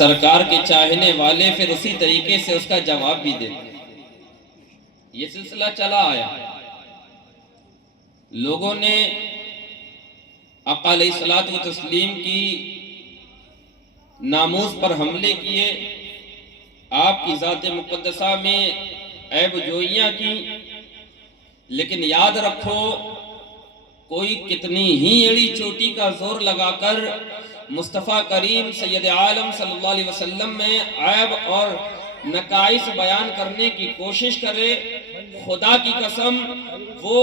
سرکار کے چاہنے والے پھر اسی طریقے سے اس کا جواب بھی دیتے. یہ سلسلہ چلا آیا. لوگوں نے آقا علیہ الصلوۃ والتسلیم کی ناموس پر حملے کیے، آپ کی ذات مقدسہ میں عیب جوئیاں کی، لیکن یاد رکھو کوئی کتنی ہی ایڑی چوٹی کا زور لگا کر مصطفیٰ کریم سید عالم صلی اللہ علیہ وسلم میں عیب اور نقائص بیان کرنے کی کوشش کرے، خدا کی قسم وہ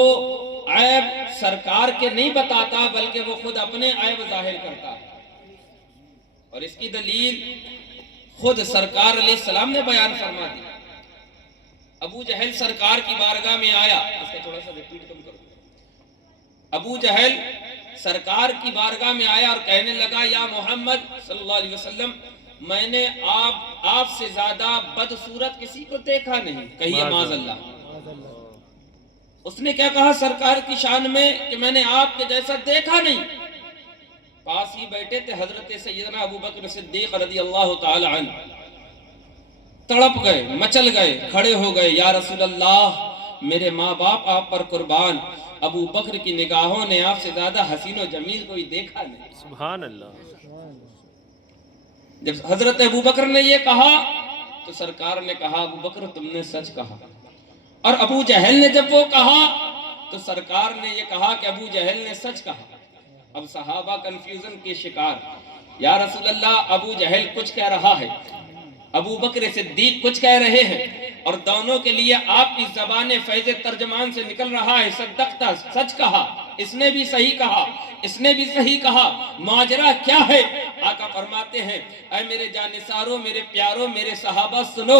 عیب سرکار کے نہیں بتاتا بلکہ وہ خود اپنے عیب ظاہر کرتا ہے. اور اس کی دلیل خود سرکار علیہ السلام نے بیان فرما دی. ابو جہل سرکار کی بارگاہ میں آیا، اس کا تھوڑا سا ریپیٹ کم کرو. ابو جہل سرکار کی بارگاہ میں آیا اور کہنے لگا یا محمد صلی اللہ علیہ وسلم، میں نے آپ سے زیادہ بدصورت کسی کو دیکھا نہیں. کہیے معاذ اللہ. اس نے کیا کہا سرکار کی شان میں کہ میں نے آپ کے جیسا دیکھا نہیں. پاس ہی بیٹھے تھے حضرت سیدنا ابو بکر صدیق رضی اللہ تعالی عنہ. تڑپ گئے، مچل گئے، کھڑے ہو گئے. یا رسول اللہ، میرے ماں باپ آپ پر قربان، ابو بکر کی نگاہوں نے آپ سے زیادہ حسین و جمیل کوئی دیکھا نہیں. سبحان اللہ. جب حضرت ابو بکر نے یہ کہا تو سرکار نے کہا ابو بکر تم نے سچ کہا. اور ابو جہل نے جب وہ کہا تو سرکار نے یہ کہا کہ ابو جہل نے سچ کہا. اب صحابہ کنفیوژن کے شکار. یا رسول اللہ، ابو جہل کچھ کہہ رہا ہے، ابو بکر صدیق کچھ کہہ رہے ہیں، اور دونوں کے لیے آپ کی زبان فیض ترجمان سے نکل رہا ہے صدقتا، سچ کہا، اس نے بھی صحیح کہا، اس نے بھی صحیح کہا. ماجرا کیا ہے؟ آقا فرماتے ہیں اے میرے جانثاروں، میرے پیاروں، میرے صحابہ سنو،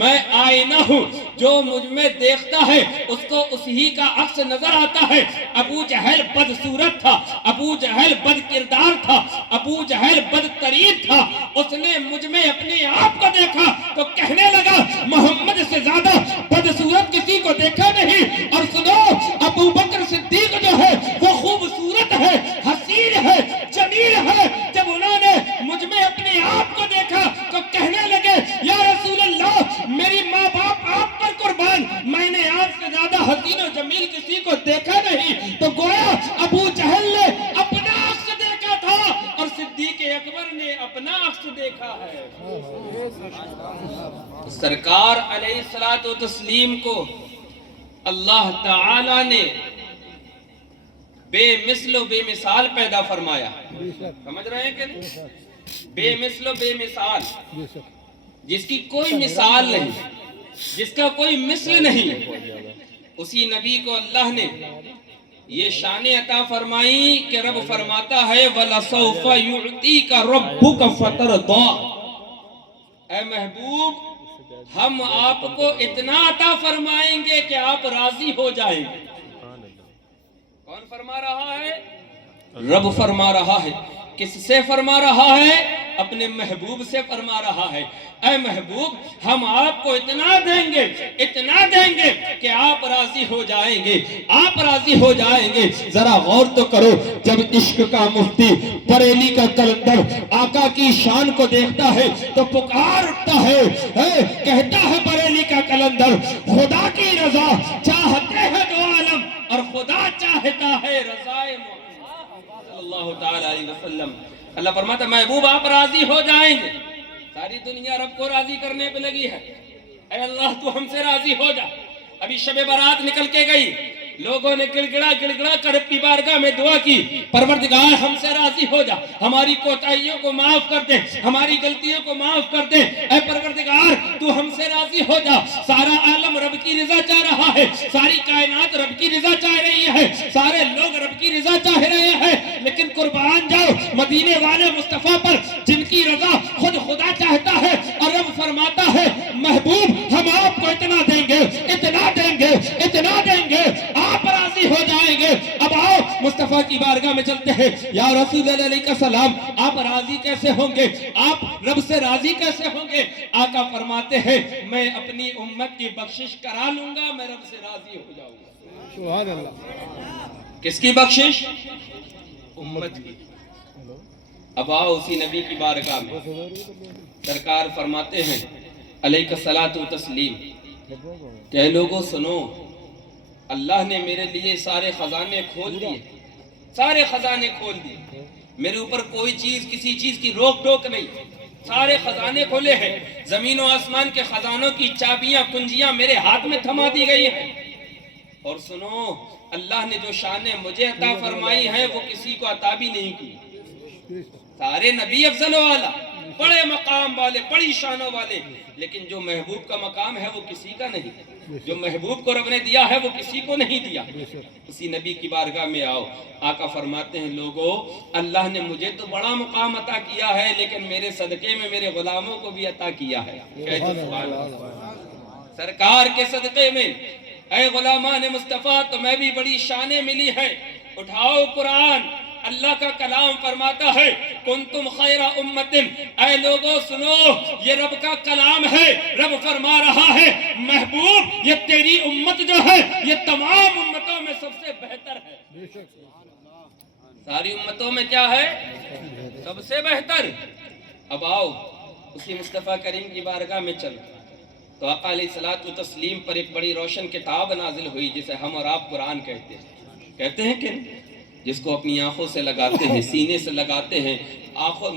میں آئینہ ہوں، جو مجھ میں دیکھتا ہے اس کو اسی کا عکس نظر آتا ہے. ابو جہل بدصورت تھا، ابو جہل بد کردار تھا، ابو جہل بدترین تھا. اس نے مجھ میں اپنے آپ کو دیکھا تو کہنے لگا محمد سے زیادہ بدصورت کسی کو دیکھا نہیں. اور سنو، ابو بکر صدیق جو ہے وہ خوبصورت ہے، حسین ہے، جمیل ہے. جب انہوں نے مجھ میں اپنے آپ کو دیکھا تو کہنے لگے یا رسول اللہ، میری ماں باپ آپ پر قربان، میں نے آپ سے زیادہ حسین و جمیل کسی کو دیکھا نہیں. تو گویا ابو جہل نے اپنا عکس دیکھا تھا اور صدیق اکبر نے اپنا عکس دیکھا ہے. سرکار علیہ الصلوۃ والتسلیم کو اللہ تعالی نے بے مثل و بے مثال پیدا فرمایا. سمجھ رہے ہیں کہ نہیں؟ بے مثل و بے مثال، جس کی کوئی مثال نہیں، جس کا کوئی مثل نہیں. اسی نبی کو اللہ نے یہ شان عطا فرمائی کہ رب فرماتا ہے وَلَسَوْفَ يُعْتِيكَ رَبُّكَ فَتَرْضَىٰ. اے محبوب، ہم آپ کو اتنا عطا فرمائیں گے کہ آپ راضی ہو جائیں گے. کون فرما رہا ہے؟ رب فرما رہا ہے. کس سے فرما رہا ہے؟ اپنے محبوب سے فرما رہا ہے. اے محبوب، ہم آپ کو اتنا دیں گے، اتنا دیں گے کہ آپ راضی ہو جائیں گے، آپ راضی ہو جائیں گے. ذرا غور تو کرو، جب عشق کا مفتی بریلی کا کلندر آقا کی شان کو دیکھتا ہے تو پکار اٹھتا ہے، کہتا ہے بریلی کا کلندر خدا کی رضا چاہتے ہیں دو عالم، اور خدا چاہتا ہے رضائے محمد صلی اللہ تعالی علیہ وسلم. اللہ فرماتا محبوب آپ راضی ہو جائیں گے. ساری دنیا رب کو راضی کرنے پہ لگی ہے. اے اللہ تو ہم سے راضی ہو جا. ابھی شب برات نکل کے گئی، لوگوں نے گڑگڑا گڑگڑا کر اپنی بارگاہ میں دعا کی، پروردگار ہم سے راضی ہو جا، ہماری کوتاہیوں کو معاف کر دے، ہماری غلطیوں کو معاف کر دے. اے پروردگار تو ہم سے راضی ہو جا. سارا عالم رب کی رضا چاہ رہا ہے، ساری کائنات رب کی رضا چاہ رہی ہے، سارے لوگ رب کی رضا چاہ رہے ہیں. لیکن قربان جاؤ مدینے والے مصطفیٰ پر جن کی رضا خود خدا چاہتا ہے. اور رب فرماتا ہے محبوب ہم آپ کو اتنا دیں گے، اتنا دیں گے، اتنا دیں گے، آپ راضی ہو جائیں گے. اب آؤ مصطفیٰ کی بارگاہ میں چلتے ہیں. یا رسول اللہ علیہ السلام، آپ راضی کیسے ہوں گے؟ آپ رب سے راضی کیسے ہوں گے؟ آقا فرماتے ہیں میں اپنی امت کی بخشش کرا لوں گا، میں رب سے راضی ہو جاؤں گا. سبحان اللہ. کس کی بخشش؟ امت کی. اب آؤ اسی نبی کی بارگاہ میں، سرکار فرماتے ہیں علیہ الصلاۃ و تسلیم کہ اے لوگوں سنو، اللہ نے میرے لیے سارے خزانے کھول دیے، سارے خزانے کھول دیے، میرے اوپر کوئی چیز کسی چیز کی روک ٹوک نہیں، سارے خزانے کھولے ہیں، زمین و آسمان کے خزانوں کی چابیاں کنجیاں میرے ہاتھ میں تھما دی گئی ہیں۔ اور سنو، اللہ نے جو شانیں مجھے عطا فرمائی ہیں وہ کسی کو عطا بھی نہیں کی۔ سارے نبی افضل و اعلیٰ، بڑے مقام والے، بڑی شانوں والے، لیکن جو محبوب کا مقام ہے وہ کسی کا نہیں، جو محبوب کو رب نے دیا ہے وہ کسی کو نہیں دیا۔ اسی نبی کی بارگاہ میں آؤ، آقا فرماتے ہیں لوگوں، اللہ نے مجھے تو بڑا مقام عطا کیا ہے، لیکن میرے صدقے میں میرے غلاموں کو بھی عطا کیا ہے۔ سرکار کے صدقے میں اے غلامان مصطفیٰ تمہیں بھی بڑی شانیں ملی ہیں۔ اٹھاؤ قرآن، اللہ کا کلام فرماتا ہے کنتم خیر امت، اے لوگوں سنو، یہ رب کا کلام ہے، رب فرما رہا ہے محبوب یہ تیری امت جو ہے یہ تمام امتوں میں سب سے بہتر ہے۔ ساری امتوں میں کیا ہے؟ سب سے بہتر۔ اب آؤ اسی مصطفیٰ کریم کی بارگاہ میں چلو، تو آقا علیہ الصلوۃ والتسلیم پر ایک بڑی روشن کتاب نازل ہوئی جسے ہم اور آپ قرآن کہتے ہیں کہ جس کو اپنی آنکھوں سے لگاتے ہیں، سینے سے لگاتے ہیں، آنکھوں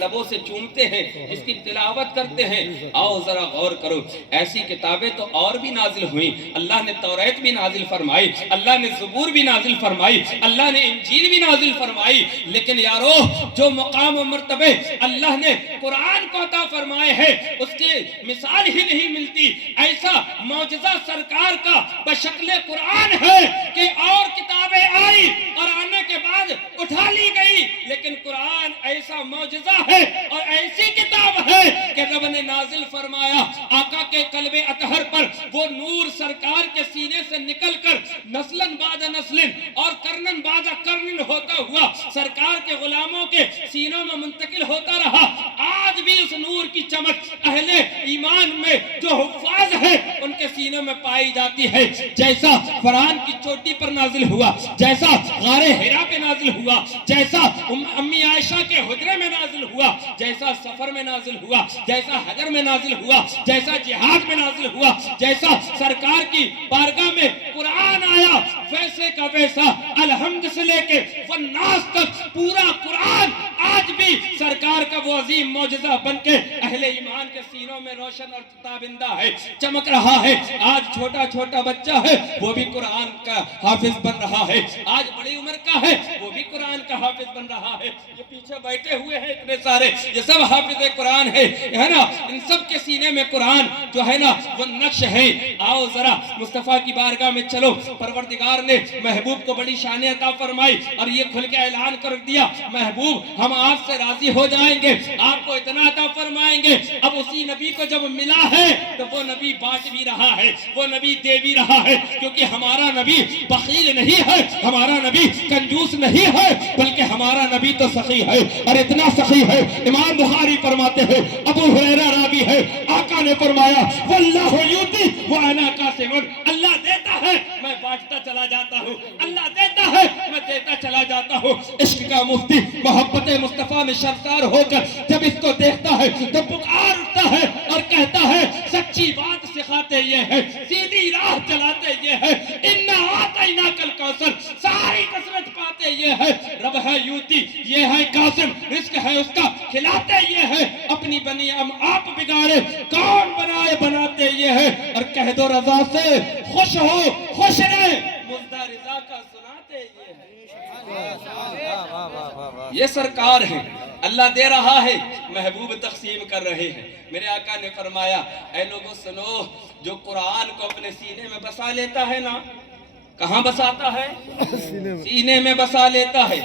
لبوں سے چومتے ہیں، جس کی تلاوت کرتے ہیں۔ آؤ ذرا غور کرو، ایسی کتابیں تو اور بھی نازل ہوئیں، اللہ نے توریت بھی نازل فرمائی، اللہ نے زبور بھی نازل فرمائی، اللہ نے انجیل بھی نازل فرمائی، لیکن یارو جو مقام و مرتبے اللہ نے قرآن کو عطا فرمائے ہیں اس کی مثال ہی نہیں ملتی۔ ایسا معجزہ سرکار کا بشکل قرآن ہے کہ اور کتابیں آئی اور آنے کے بعد اٹھا لی گئی، لیکن قرآن ایسا معجزہ ہے اور ایسی کتاب ہے کہ رب نے نازل فرمایا آقا کے قلب اطہر پر، وہ نور سرکار کے سینے سے نکل کر نسلن بعد نسلن اور کرنن بعد کرنن ہوتا ہوا سرکار کے غلاموں کے سینوں میں منتقل ہوتا رہا۔ آج بھی اس نور کی چمک اہل ایمان میں جو حفاظ ہے ان کے سینوں میں پائی جاتی ہے۔ جیسا قرآن کی چوٹی پر نازل ہوا، جیسا غار حرا پہ نازل ہوا، جیسا امی عائشہ کے حجرے میں نازل ہوا، جیسا سفر میں نازل ہوا، جیسا حجر میں نازل ہوا، جیسا جہاد میں نازل ہوا، جیسا سرکار کی بارگاہ میں قرآن آیا، ویسے کا ویسا الحمد سے لے کے والناس تک پورا قرآن آج بھی سرکار کا وہ عظیم معجزہ بن کے اہل ایمان کے سینوں میں روشن اور تابندہ ہے، چمک رہا ہے۔ آج چھوٹا چھوٹا بچہ ہے وہ بھی قرآن کا حافظ بن رہا ہے، آج بڑی عمر کا ہے وہ بھی قرآن کا حافظ بن رہا ہے۔ یہ پیچھے بیٹھے ہوئے ہیں اتنے سارے، یہ سب حافظ قرآن ہے نا، ان سب کے سینے میں قرآن جو ہے نا وہ نقش ہے۔ آؤ ذرا مصطفیٰ کی بارگاہ میں چلو، پروردگار نے محبوب کو بڑی شان عطا فرمائی اور یہ کھل کے اعلان کر دیا محبوب ہم آپ سے راضی ہو جائیں گے، آپ کو اتنا عطا فرمائیں گے۔ اب اسی نبی کو جب ملا ہے تو وہ نبی بانٹ بھی رہا ہے، وہ نبی دے بھی رہا ہے، کیونکہ ہمارا نبی بخیل نہیں ہے، ہمارا نبی کنجوس نہیں ہے، بلکہ ہمارا نبی تو سخی ہے، اور اتنا سخی ہے امام بخاری فرماتے ہیں، ابو ہریرہ راوی ہے، آقا نے فرمایا واللہ یؤتی وانا قاسم، اللہ دیتا ہے میں بانٹتا چلا جاتا ہوں، اللہ دیتا ہے میں دیتا چلا جاتا ہوں۔ عشق کا مفتی محبت مصطفیٰ میں شرطار ہو کر جب اس کو دیکھتا ہے تو پکار اٹھتا ہے اور کہتا ہے سچی بات سکھاتے یہ ہے، سیدھی راہ چلاتے یہ ہے، انا اعطیناک الکوثر، ساری کثرت پاتے یہ ہے، رب ہے یوتی یہ ہے قاسم، رزق ہے اس کا کھلاتے یہ ہے، اپنی بنی آپ بگاڑے کون بنائے بناتے یہ ہے، اور کہہ دو رضا سے خوش ہو خوش رہے، مزدہ رضا کا سناتے یہ ہے۔ یہ سرکار ہے، اللہ دے رہا ہے، محبوب تقسیم کر رہے ہیں۔ میرے آقا نے فرمایا اے لوگوں سنو، جو قرآن کو اپنے سینے میں بسا لیتا ہے نا، کہاں بساتا ہے؟ سینے میں بسا لیتا ہے۔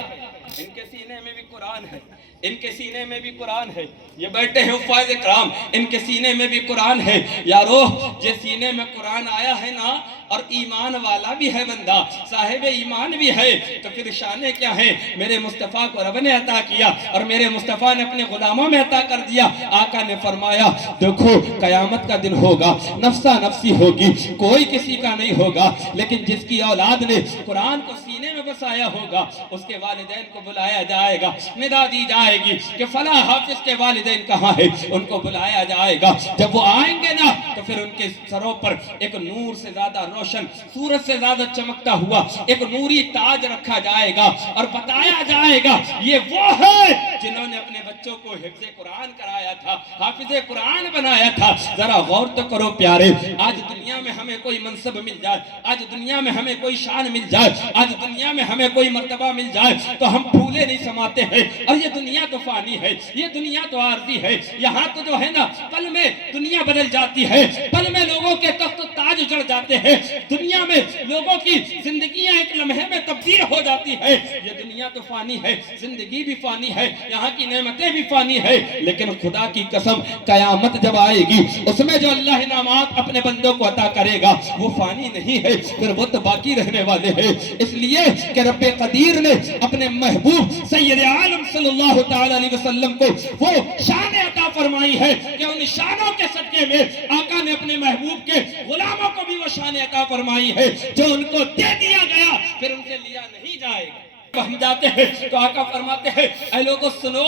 ان کے سینے میں بھی قرآن ہے، ان کے سینے میں بھی قرآن ہے، یہ بیٹھے ہیں حفاظ اکرام، ان کے سینے میں بھی قرآن ہے۔ یارو یہ سینے میں قرآن آیا ہے نا، اور ایمان والا بھی ہے بندہ، صاحب ایمان بھی ہے، تو پھر شانیں کیا ہیں؟ میرے مصطفیٰ کو رب نے عطا کیا اور میرے مصطفیٰ نے اپنے غلاموں میں عطا کر دیا۔ آقا نے فرمایا دیکھو قیامت کا دن ہوگا، نفسا نفسی ہوگی، کوئی کسی کا نہیں ہوگا، لیکن جس کی اولاد نے قرآن کو سینے میں بسایا ہوگا اس کے والدین کو بلایا جائے گا، ندا دی جائے گی کہ فلاں حافظ کے والدین کہاں ہیں، ان کو بلایا جائے گا۔ جب وہ آئیں گے نا تو پھر ان کے سروں پر ایک نور سے زیادہ روشن، سورج سے زیادہ چمکتا ہوا ایک نوری تاج رکھا جائے گا اور بتایا جائے گا یہ وہ ہے جنہوں نے اپنے بچوں کو حفظ قرآن کرایا تھا، حافظ قرآن بنایا تھا۔ ذرا غور تو کرو پیارے، آج دنیا میں ہمیں کوئی منصب مل جائے، آج دنیا میں ہمیں کوئی شان مل جائے، آج دنیا میں ہمیں کوئی مرتبہ مل جائے تو ہم پھولے نہیں سماتے ہیں، اور یہ دنیا تو فانی ہے، یہ دنیا تو عارضی ہے، یہاں تو جو ہے نا پل میں دنیا بدل جاتی ہے، پل میں لوگوں کے تخت و تاج جڑ جاتے ہیں، دنیا میں لوگوں کی زندگیاں ایک لمحے میں تبدیل ہو جاتی ہے۔ یہ دنیا تو فانی ہے، زندگی بھی فانی ہے، یہاں کی نعمتیں بھی فانی ہے، لیکن خدا کی قسم قیامت جب آئے گی اس میں جو اللہ انعامات اپنے بندوں کو عطا کرے گا وہ فانی نہیں ہے، پھر وہ تو باقی رہنے والے ہیں۔ اس لیے کہ رب قدیر نے اپنے محبوب سید عالم صلی اللہ تعالی علیہ وسلم کو وہ شان عطا فرمائی ہے کہ ان شانوں کے صدقے میں آقا نے اپنے محبوب کے غلاموں کو بھی وہ شان عطا فرمائی ہے جو ان کو دے دیا گیا پھر ان سے لیا نہیں جائے گا۔ ہم جاتے ہیں تو آقا فرماتے ہیں اے لوگوں سنو،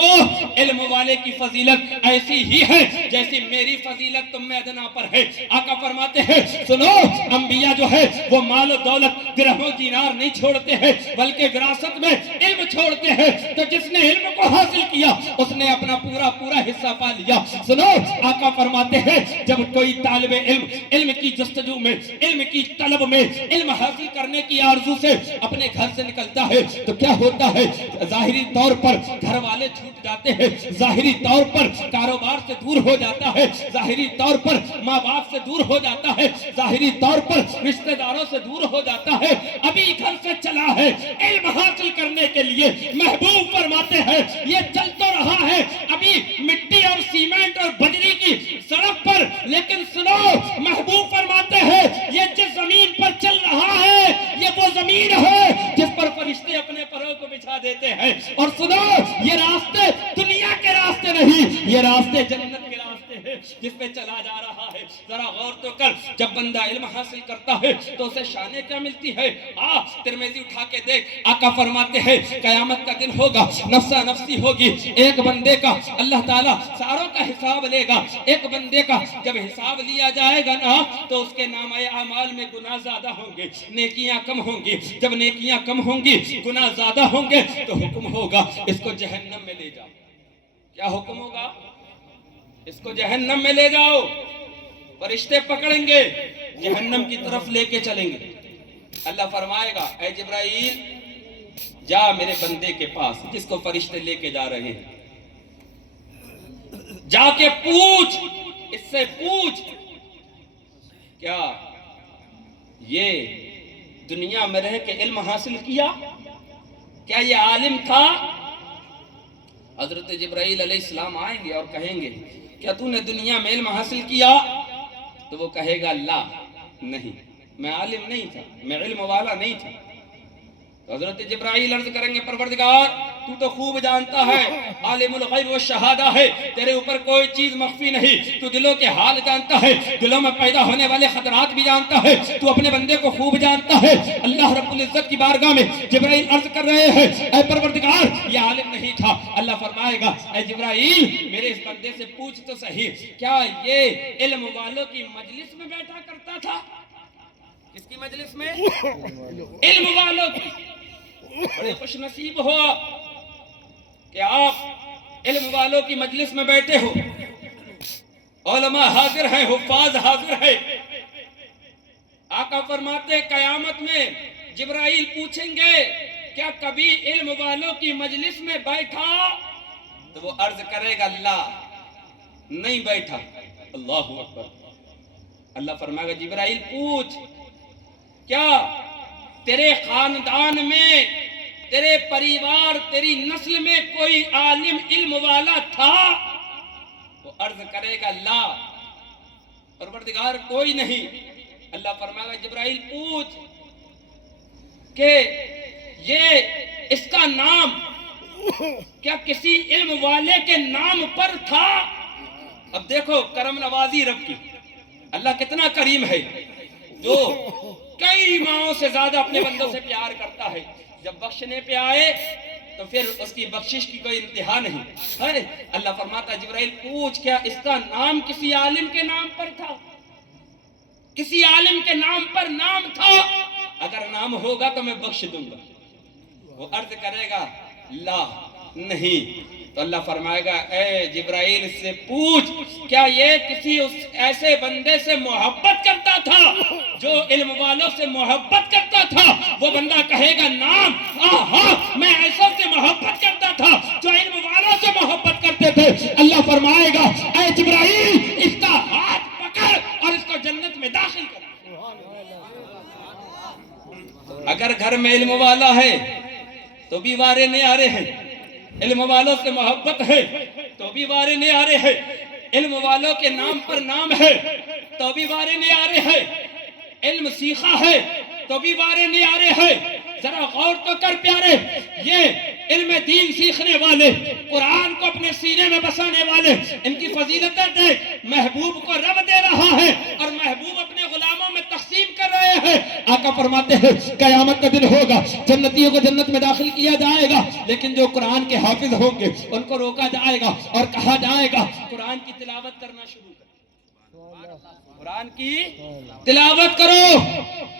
علم والے کی فضیلت ایسی ہی ہے جیسی میری فضیلت تم میں ادنا پر ہے۔ آقا فرماتے ہیں سنو، انبیاء جو ہے وہ مال و دولت درہم و دینار نہیں چھوڑتے ہیں بلکہ وراثت میں علم چھوڑتے ہیں، تو جس نے علم کو حاصل کیا اس نے اپنا پورا حصہ پا لیا۔ سنو، آقا فرماتے ہیں جب کوئی طالب علم علم کی جستجو میں، علم کی طلب میں، علم حاصل کرنے کی آرزو سے اپنے گھر سے نکلتا ہے تو کیا ہوتا ہے؟ ظاہری طور پر گھر والے چھوٹ جاتے ہیں، ظاہری طور پر کاروبار سے دور ہو جاتا ہے، ظاہری طور پر ماں باپ سے دور ہو جاتا ہے، ظاہری طور پر رشتہ داروں سے دور ہو جاتا ہے، ابھی گھر سے چلا ہے علم حاصل کرنے کے لیے۔ محبوب فرماتے ہیں یہ چل تو رہا ہے ابھی مٹی اور سیمنٹ اور بجری کی سڑک پر، لیکن سنو، محبوب فرماتے ہیں یہ جس زمین پر چل رہا ہے یہ وہ زمین ہے جس پر فرشتے اپنے پروں کو بچھا دیتے ہیں۔ اور سنو، یہ راستے دنیا کے راستے نہیں، یہ راستے جنت کے راستے ہیں جس پہ چلا جا رہا ہے۔ ذرا غور تو کر، جب بندہ علم حاصل کرتا ہے تو اسے شانیں کیا ملتی ہے؟ ترمذی اٹھا کے دیکھ، آقا فرماتے ہیں قیامت کا دن ہوگا، نفسا نفسی ہوگی، ایک بندے کا اللہ تعالیٰ ساروں کا حساب لے گا، ایک بندے کا جب حساب لیا جائے گا نا تو اس کے نامہ اعمال میں گناہ زیادہ ہوں گے، نیکیاں کم ہوں گی، جب نیکیاں کم ہوں گی گناہ زیادہ ہوں گے تو حکم ہوگا اس کو جہنم میں لے جاؤ۔ کیا حکم ہوگا؟ اس کو جہنم میں لے جاؤ۔ فرشتے پکڑیں گے، جہنم کی طرف لے کے چلیں گے۔ اللہ فرمائے گا اے جبرائیل جا میرے بندے کے پاس جس کو فرشتے لے کے جا رہے ہیں، جا کے پوچھ، اس سے پوچھ کیا یہ دنیا میں رہ کے علم حاصل کیا؟ کیا یہ عالم تھا؟ حضرت جبرائیل علیہ السلام آئیں گے اور کہیں گے کیا تو نے دنیا میں علم حاصل کیا؟ تو وہ کہے گا لا، نہیں، میں عالم نہیں تھا، میں علم والا نہیں تھا۔ تو حضرت جبرائیل عرض کریں گے پروردگار تو خوب جانتا ہے، عالم الغیب والشہادہ ہے، تیرے اوپر کوئی چیز مخفی نہیں، تو دلوں کے حال جانتا ہے، دلوں میں پیدا ہونے والے خطرات بھی جانتا ہے، تو اپنے بندے کو خوب جانتا ہے۔ اللہ رب العزت کی بارگاہ میں جبرائیل عرض کر رہے ہیں اے پروردگار یہ عالم نہیں تھا۔ اللہ فرمائے گا اے جبرائیل میرے اس بندے سے پوچھ تو صحیح، کیا یہ علم والوں کی مجلس میں بیٹھا کرتا تھا؟ کس کی مجلس میں؟ علم والوں کی۔ بڑے خوش نصیب ہو کہ آپ علم والوں کی مجلس میں بیٹھے ہو، علماء حاضر ہیں، حفاظ حاضر ہیں۔ آقا فرماتے قیامت میں جبرائیل پوچھیں گے کیا کبھی علم والوں کی مجلس میں بیٹھا؟ تو وہ عرض کرے گا اللہ نہیں بیٹھا۔ اللہ اکبر۔ اللہ فرمائے گا جبرائیل پوچھ کیا تیرے خاندان میں، تیرے پریوار، تیری نسل میں کوئی عالم علم والا تھا؟ وہ عرض کرے گا لا، پروردگار کوئی نہیں۔ اللہ فرمائے گا جبرائیل پوچھ کہ یہ اس کا نام کیا کسی علم والے کے نام پر تھا؟ اب دیکھو کرم نوازی رب کی، اللہ کتنا کریم ہے، جو کئی ماہوں سے زیادہ اپنے بندوں سے پیار کرتا ہے، جب بخشنے پہ آئے تو پھر اس کی بخشش کی کوئی انتہا نہیں ہے۔ اللہ فرماتا جبرائیل پوچھ کیا اس کا نام کسی عالم کے نام پر تھا؟ کسی عالم کے نام پر نام تھا؟ اگر نام ہوگا تو میں بخش دوں گا۔ وہ عرض کرے گا لا نہیں، تو اللہ فرمائے گا اے جبرائیل سے پوچھ کیا یہ کسی اس ایسے بندے سے محبت کرتا تھا جو علم والوں سے محبت کرتا تھا؟ وہ بندہ کہے گا نام، ہاں میں ایسا سے محبت کرتا تھا جو علم والوں سے محبت کرتے تھے۔ اللہ فرمائے گا اے جبرائیل اس کا ہاتھ پکڑ اور اس کو جنت میں داخل کر۔ اگر گھر میں علم والا ہے تو بھی وارے نیارے ہیں، علم والوں سے محبت ہے تو بھی وارے نیارے ہیں، علم والوں کے نام پر نام ہے تو بھی وارے نیارے ہیں، علم سیکھا ہے تو بھی وارے نیارے ہیں۔ ذرا غور تو کر پیارے، یہ علم دین سیکھنے والے، قرآن کو اپنے سینے میں بسانے والے، ان کی فضیلتیں دیکھ، محبوب کو رب دے رہا ہے اور محبوب اپنے غلاموں میں تقسیم کر رہے ہیں۔ آقا فرماتے ہیں قیامت کا دن ہوگا، جنتیوں کو جنت میں داخل کیا جائے گا، لیکن جو قرآن کے حافظ ہوں گے ان کو روکا جائے گا اور کہا جائے گا قرآن کی تلاوت کرنا شروع کرو، قرآن کی تلاوت کرو۔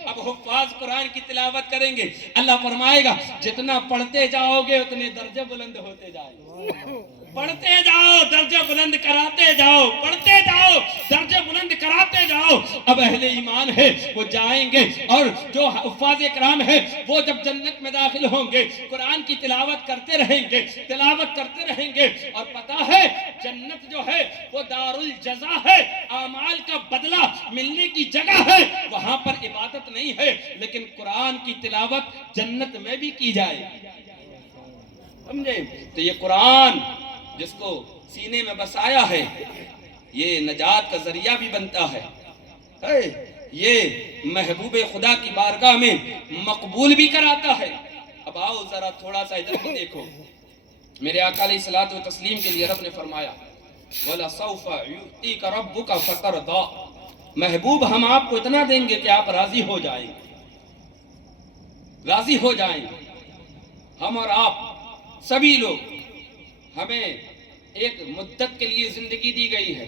اب حفاظ قرآن کی تلاوت کریں گے، اللہ فرمائے گا جتنا پڑھتے جاؤ گے اتنے درجے بلند ہوتے جائیں گے، پڑھتے جاؤ درجے بلند کراتے جاؤ، پڑھتے جاؤ درجے بلند کراتے جاؤ۔ اب اہل ایمان ہے وہ جائیں گے اور جو حفاظ کرام ہے وہ جب جنت میں داخل ہوں گے قرآن کی تلاوت کرتے رہیں گے، تلاوت کرتے رہیں گے، اور پتہ ہے جنت جو ہے وہ دار الجزا ہے، اعمال کا بدلہ ملنے کی جگہ ہے، وہاں پر عبادت نہیں ہے لیکن قرآن کی تلاوت جنت میں بھی کی جائے، سمجھے؟ تو یہ قرآن جس کو سینے میں بسایا ہے یہ نجات کا ذریعہ بھی بنتا ہے، یہ محبوب خدا کی بارگاہ میں مقبول بھی کراتا ہے۔ اب آؤ ذرا تھوڑا سا ادھر بھی دیکھو، میرے آقا علیہ الصلوۃ والتسلیم کے لیے رب نے فرمایا وَلَسَوْفَ يُؤْتِيكَ رَبُّكَ فَتَرْضَىٰ، محبوب ہم آپ کو اتنا دیں گے کہ آپ راضی ہو جائیں گے، راضی ہو جائیں گے۔ ہم اور آپ سبھی لوگ، ہمیں ایک مدت کے لیے زندگی دی گئی ہے،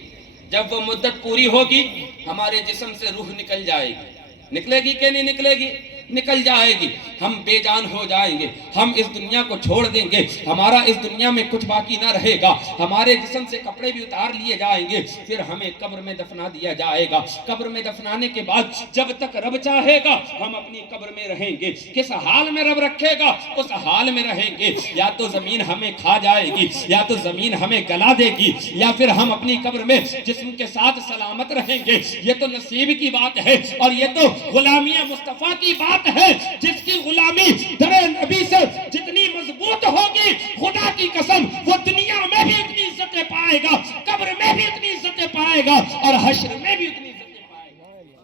جب وہ مدت پوری ہوگی ہمارے جسم سے روح نکل جائے گی، نکلے گی کہ نہیں نکلے گی؟ نکل جائے گی، ہم بے جان ہو جائیں گے، ہم اس دنیا کو چھوڑ دیں گے، ہمارا اس دنیا میں کچھ باقی نہ رہے گا، ہمارے جسم سے کپڑے بھی اتار لیے جائیں گے، پھر ہمیں قبر میں دفنا دیا جائے گا۔ قبر میں دفنانے کے بعد جب تک رب چاہے گا ہم اپنی قبر میں رہیں گے، کس حال میں رب رکھے گا اس حال میں رہیں گے، یا تو زمین ہمیں کھا جائے گی، یا تو زمین ہمیں گلا دے گی، یا پھر ہم اپنی قبر میں جسم کے ساتھ سلامت رہیں گے۔ یہ تو نصیب کی بات ہے اور یہ تو غلامی مصطفیٰ کی بات ہے، جس کی غلامی در نبی سے جتنی مضبوط ہوگی خدا کی قسم وہ دنیا میں بھی اتنی عزتیں پائے گا، قبر میں بھی اتنی عزتیں پائے گا اور حشر میں بھی اتنی عزتیں پائے گا۔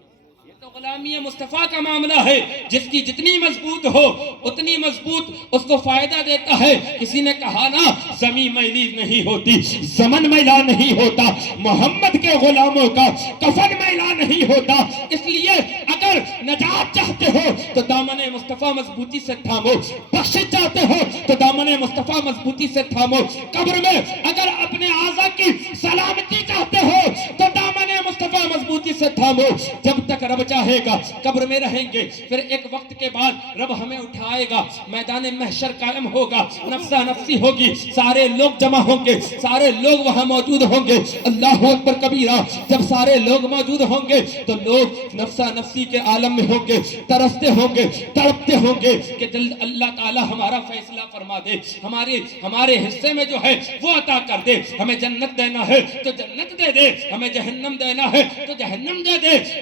یہ تو غلامی مصطفیٰ کا معاملہ ہے، جس کی جتنی مضبوط ہو اتنی مضبوط اس کو فائدہ دیتا ہے۔ کسی نے کہا نا زمین میلی نہیں ہوتی، زمن میلا نہیں ہوتا، محمد کے غلاموں کا کفن میلا نہیں ہوتا۔ اس لیے اگر نجات چاہتے ہو تو دامن مصطفیٰ مضبوطی سے تھامو، بخشش چاہتے ہو تو دامن مصطفیٰ مضبوطی سے تھامو، قبر میں اگر اپنے اعضاء کی سلامتی چاہتے ہو تو دامن مصطفیٰ مضبوطی سے تھامو۔ جب تک رب چاہے گا قبر میں رہیں گے، پھر ایک وقت کے بعد رب ہمیں اٹھائے گا، میدان محشر قائم ہوگا، نفسا نفسی ہوگی، سارے لوگ جمع ہوں گے، سارے لوگ وہاں موجود ہوں گے، اللہ اکبر کبیرہ۔ جب سارے لوگ موجود ہوں گے تو لوگ نفسا نفسی کے عالم میں ہوں گے، ترستے ہوں گے، تڑپتے ہوں گے کہ جلد اللہ تعالی ہمارا فیصلہ فرما دے، ہمارے حصے میں جو ہے وہ عطا کر دے، ہمیں جنت دینا ہے تو جنت دے دے، ہمیں جہنم دینا ہے تو جہنم دے دے،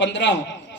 15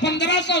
1500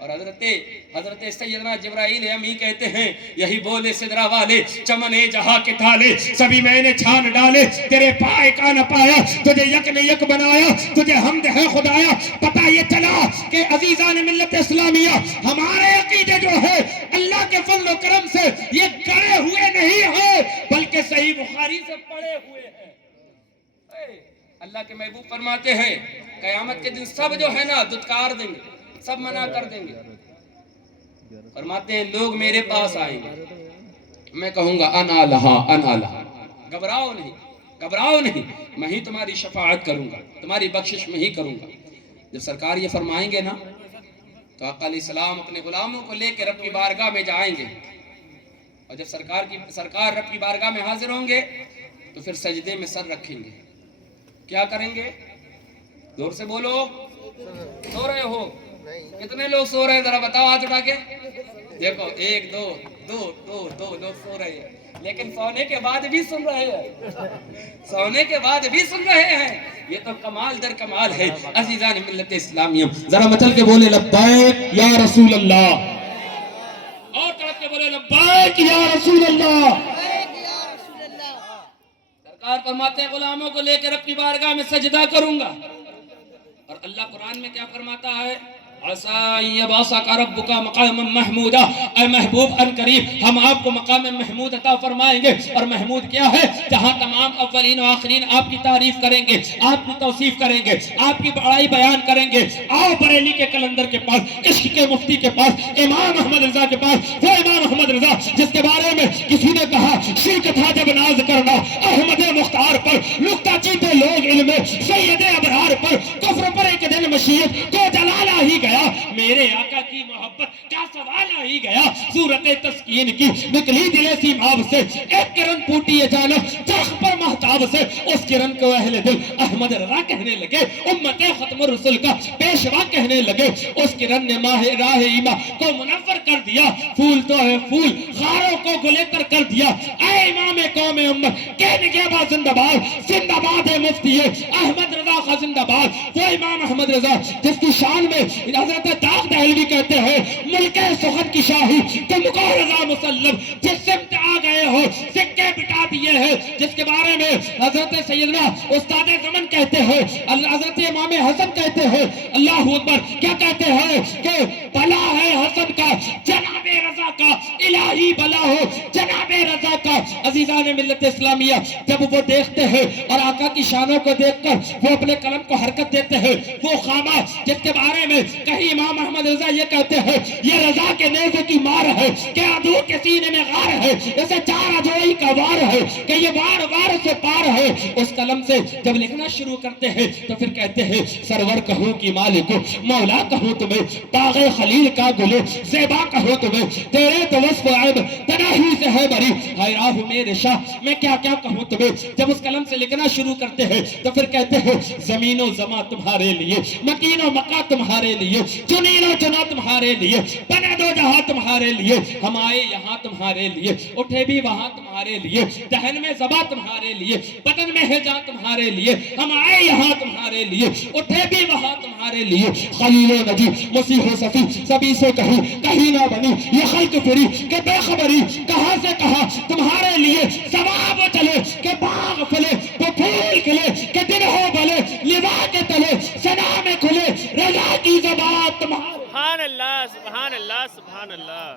اور حضرت سیدنا جبرائیل امی کہتے ہیں یہی بولے سدرا والے چمنے جہاں کے تالے سبھی میں نے چھان ڈالے تیرے پائے کا نہ پایا تجھے یک نے یک بنایا تجھے حمد ہے خدایا پتہ یہ چلا کہ عزیزان ملت اسلامیہ ہمارے عقیدے جو ہے اللہ کے فضل و کرم سے یہ گڑے ہوئے نہیں ہیں بلکہ صحیح بخاری سے پڑے ہوئے ہیں. اللہ کے محبوب فرماتے ہیں قیامت کے دن سب جو ہے نا دھتکار دیں گے سب منع کر دیں گے. فرماتے ہیں لوگ میرے پاس آئیں گے میں کہوں گا انا لہا گھبراؤ نہیں میں ہی تمہاری شفاعت کروں گا تمہاری بخشش میں ہی کروں گا. جب سرکار یہ فرمائیں گے نا تو آقا علیہ السلام اپنے غلاموں کو لے کے رب کی بارگاہ میں جائیں گے اور جب سرکار رب کی بارگاہ میں حاضر ہوں گے تو پھر سجدے میں سر رکھیں گے. کیا کریں گے؟ زور سے بولو. سو رہے ہو؟ کتنے لوگ سو رہے ہیں ذرا بتاؤ ہاتھ اٹھا کے. دیکھو 1 2 لوگ سو رہے ہیں لیکن سونے کے بعد بھی سن رہے ہیں. یہ تو کمال در کمال ہے. عزیزان ملت اسلامیہ ذرا مچل کے بولے لبیک یا رسول اللہ اور تڑپ کے بولے لبیک یا رسول اللہ. سرکار فرماتے ہیں غلاموں کو لے کے رب کی بارگاہ میں سجدہ کروں گا. اور اللہ قرآن میں کیا فرماتا ہے؟ عَسَىٰ يَبْعَثَكَ رَبُّكَ مَقَامًا مَحْمُودًا. اے محبوب ان قریب ہم آپ کو مقام محمود عطا فرمائیں گے. اور محمود کیا ہے؟ جہاں تمام اولین و آخرین آپ کی تعریف کریں گے آپ کی توصیف کریں گے آپ کی بڑائی بیان کریں گے. آؤ بریلی کے کلندر کے پاس عشق کے مفتی کے پاس امام احمد رضا کے پاس وہ امام احمد رضا جس کے بارے میں کسی نے کہا شرک تھا جب ناز کرنا احمد مختار پر نکتہ چیتے لوگ علم سید ابرار پر کفر پر ایک دن مشیت کو جلالا ہی گیا. میرے آقا کی محبت کا سوال آ ہی گیا. صورت تسکین کی نکلی دل سیماب سے ایک کرن پوٹی اچانک چرخ پر محتاب سے اس کرن کو اہل دل احمد رضا کہنے لگے امت ختم الرسل کا پیشوا کہنے لگے. اس کرن نے ماہ راہ ایمہ کو منور کر دیا. پھول تو ہے پھول خاروں کو گلیتر کر دیا. اے امام قوم امت کہنے کے بعد زندہ باد ہے مفتی احمد رضا کا زندہ باد. وہ امام احمد رضا جس کی شان میں حضرت داغ دہلوی کہتے ہیں ملک سخن کی شاہی تم کو رضا مسلم جس سمت آ گئے ہو سکے بٹا دیے ہیں. جس کے بارے میں حضرت سیدنا استاد زمن کہتے ہیں حضرت امام حسن کہتے ہیں اللہ اکبر کیا کہتے ہیں کہ بلا ہے حسن کا جناب رضا کا الہی بلا ہو جناب رضا کا. عزیزان ملت اسلامیہ جب وہ دیکھتے ہیں اور آقا کی شانوں کو دیکھ کر وہ اپنے قلم کو حرکت دیتے ہیں وہ خامہ جس کے بارے میں کہیں امام احمد رضا یہ کہتے ہیں یہ رضا کے نیزے کی مار ہے کہ عدو کے سینے میں غار ہے اسے چار اجوئی کا وار ہے کہ یہ وار سے پار ہے. اس قلم سے جب لکھنا شروع کرتے ہیں تو پھر کہتے ہیں سرور کہوں کی مالک مولا کہوں تمہیں باغ خلیل کا گلو زیبا کہوں تمہیں تیرے تو وصف عیب تناہی سے ہے بری ہائے راہ میرے شاہ میں کیا کہوں تمہیں. جب اس قلم سے لکھنا شروع کرتے ہیں تو پھر کہتے ہیں زمین و زماں تمہارے لیے مکین و مکہ تمہارے لیے چنین و چنا تمہارے لیے بنے دو جہاں تمہارے لیے ہم آئے یہاں تمہارے لیے اٹھے بھی وہاں تمہارے لیے دہن میں زبا تمہارے لیے بدن میں ہے جان تمہارے لیے ہم آئے یہاں تمہارے لیے اٹھے بھی وہاں تمہارے لیے. خلیل و نجی مسیح و صفی سبھی سے کہیں نہ بنی یہ خلق پھری کہ بے خبری کہاں سے کہاں تمہارے لیے ثواب چلے کہ باغ پھلے تو پھول کھلے کہ دن ہو بھلے لوا کے تلے سنا میں کھلے رضا کی زبان تمہارے. سبحان اللہ سبحان اللہ سبحان اللہ.